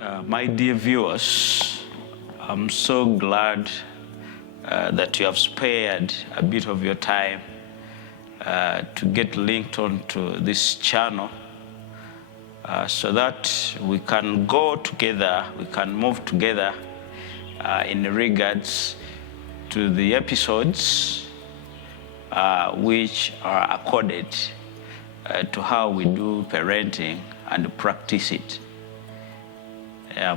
My dear viewers, I'm so glad that you have spared a bit of your time to get linked onto this channel so that we can go together, we can move together in regards to the episodes which are accorded to how we do parenting and practice it.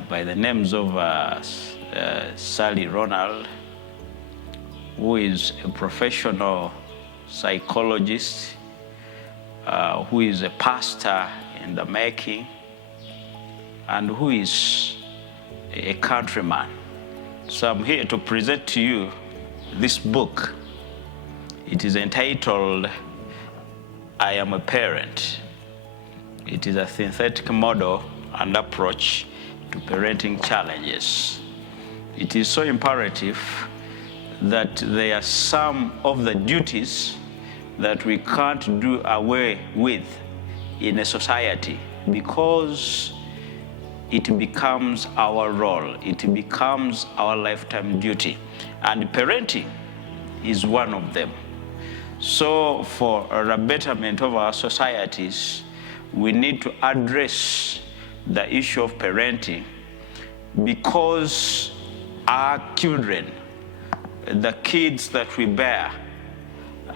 By the names of Pr.Ssali Ronald, who is a professional psychologist, who is a pastor in the making, and who is a countryman. So I'm here to present to you this book. It is entitled, I Am a Parent. It is a synthetic model and approach to parenting challenges. It is so imperative that there are some of the duties that we can't do away with in a society because it becomes our role, it becomes our lifetime duty, and parenting is one of them. So for a betterment of our societies, we need to address the issue of parenting because our children, the kids that we bear,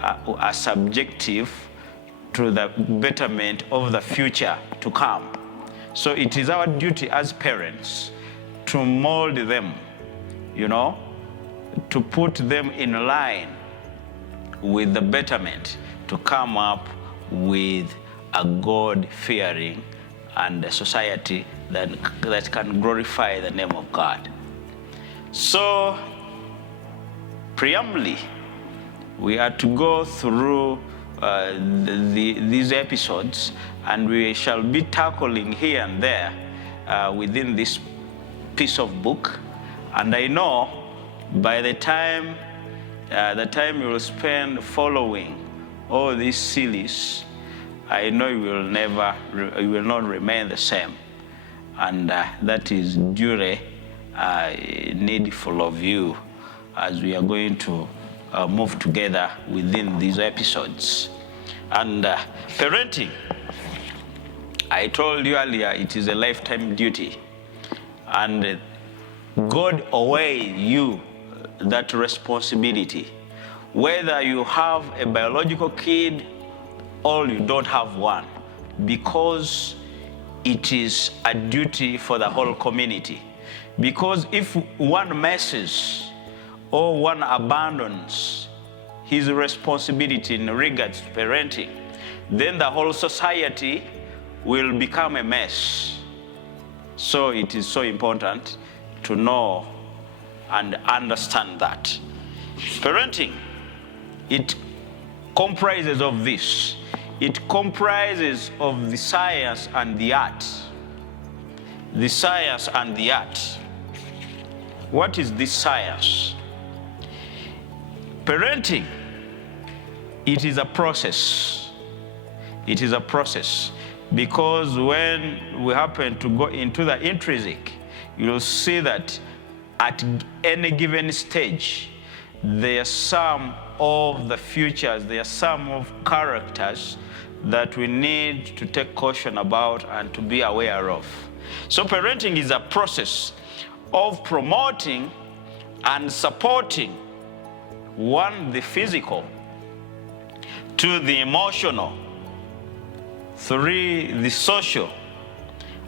are subjective to the betterment of the future to come. So it is our duty as parents to mold them, to put them in line with the betterment, to come up with a God-fearing and a society that can glorify the name of God. So, preambly, we are to go through these episodes, and we shall be tackling here and there within this piece of book. And I know by the time you will spend following all these series, I know you will not remain the same, and that is duly needful of you as we are going to move together within these episodes. And parenting, I told you earlier, it is a lifetime duty, and God owes you that responsibility, whether you have a biological kid or you don't have one, because it is a duty for the whole community. Because if one messes or one abandons his responsibility in regards to parenting, then the whole society will become a mess. So it is so important to know and understand that. Parenting, it comprises of this. It comprises of the science and the art. The science and the art. What is this science? Parenting, it is a process. It is a process because when we happen to go into the intrinsic, you'll see that at any given stage, there are some of the features, there are some of characters that we need to take caution about and to be aware of. So parenting is a process of promoting and supporting, one, the physical, two, the emotional, three, the social,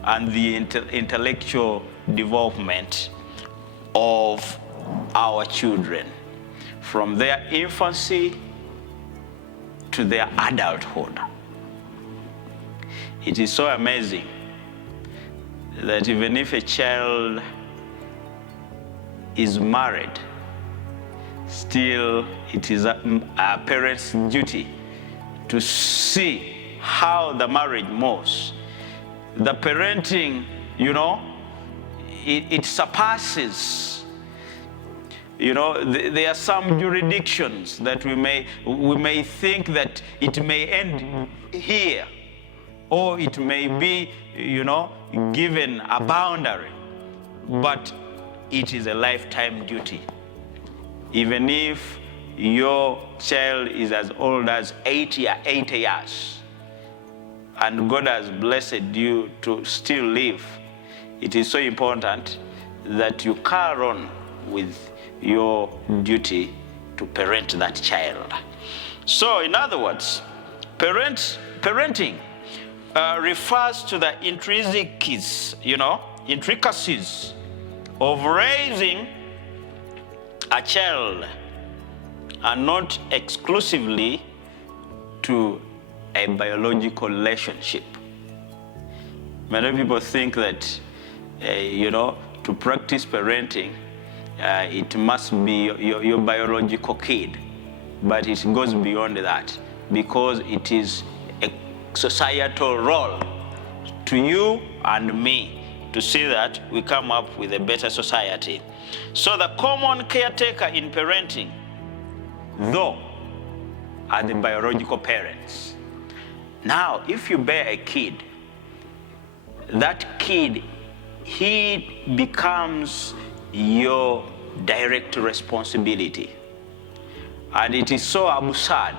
and the intellectual development of our children from their infancy to their adulthood. It is so amazing that even if a child is married, still it is a parent's duty to see how the marriage moves. The parenting, it surpasses. There are some jurisdictions that we may think that it may end here. or it may be, given a boundary, but it is a lifetime duty. Even if your child is as old as 80 years, and God has blessed you to still live, it is so important that you carry on with your duty to parent that child. So in other words, parenting refers to the intricacies of raising a child, and not exclusively to a biological relationship. Many people think that, to practice parenting, it must be your biological kid, but it goes beyond that, because it is a societal role to you and me to see that we come up with a better society. So the common caretaker in parenting, though, are the biological parents. Now, if you bear a kid, that kid, he becomes your direct responsibility. And it is so absurd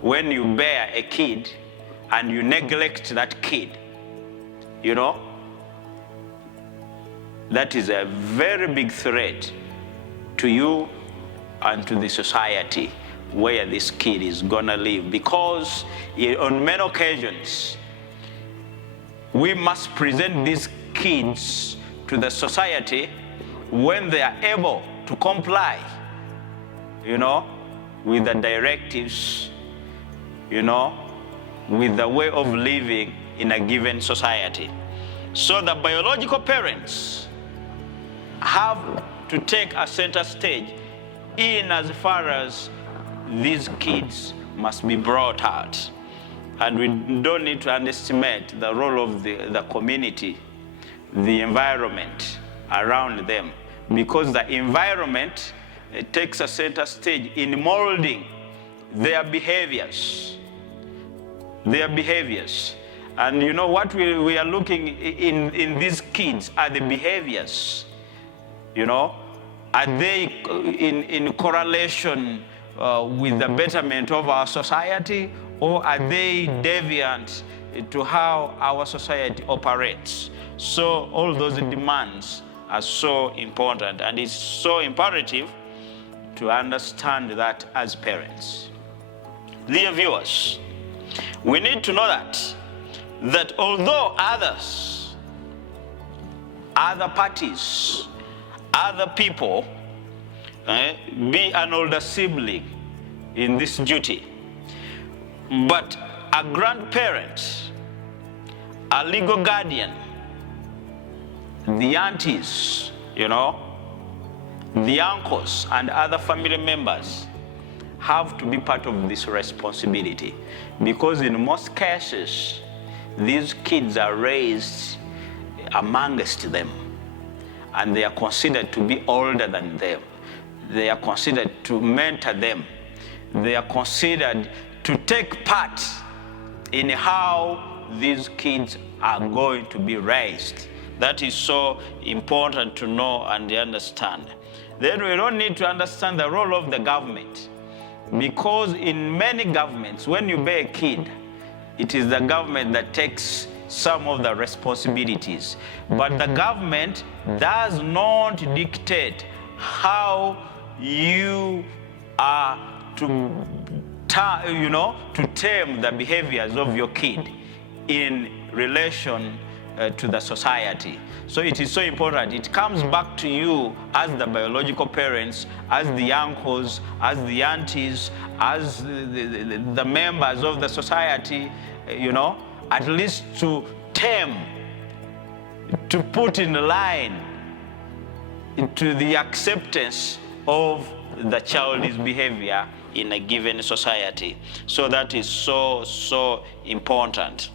when you bear a kid and you neglect that kid. That is a very big threat to you and to the society where this kid is gonna live, because on many occasions we must present these kids to the society when they are able to comply, with the directives, with the way of living in a given society. So the biological parents have to take a center stage in as far as these kids must be brought out. And we don't need to underestimate the role of the community, the environment around them, because the environment takes a center stage in molding their behaviors. And what we are looking in these kids are the behaviors. Are they in correlation with the betterment of our society, or are they deviant to how our society operates? So all those demands are so important, and it's so imperative to understand that as parents. Dear viewers, we need to know that although other parties, other people, be an older sibling in this duty, but a grandparent, a legal guardian, the aunties, the uncles and other family members have to be part of this responsibility, because in most cases these kids are raised amongst them, and they are considered to be older than them. They are considered to mentor them. They are considered to take part in how these kids are going to be raised. That is so important to know and understand. Then we don't need to understand the role of the government, because in many governments, when you bear a kid, it is the government that takes some of the responsibilities. But the government does not dictate how you are to tame the behaviors of your kid in relation to the society. So it is so important. It comes back to you as the biological parents, as the uncles, as the aunties, as the members of the society, at least to tame, to put in line to the acceptance of the child's behavior in a given society. So that is so important.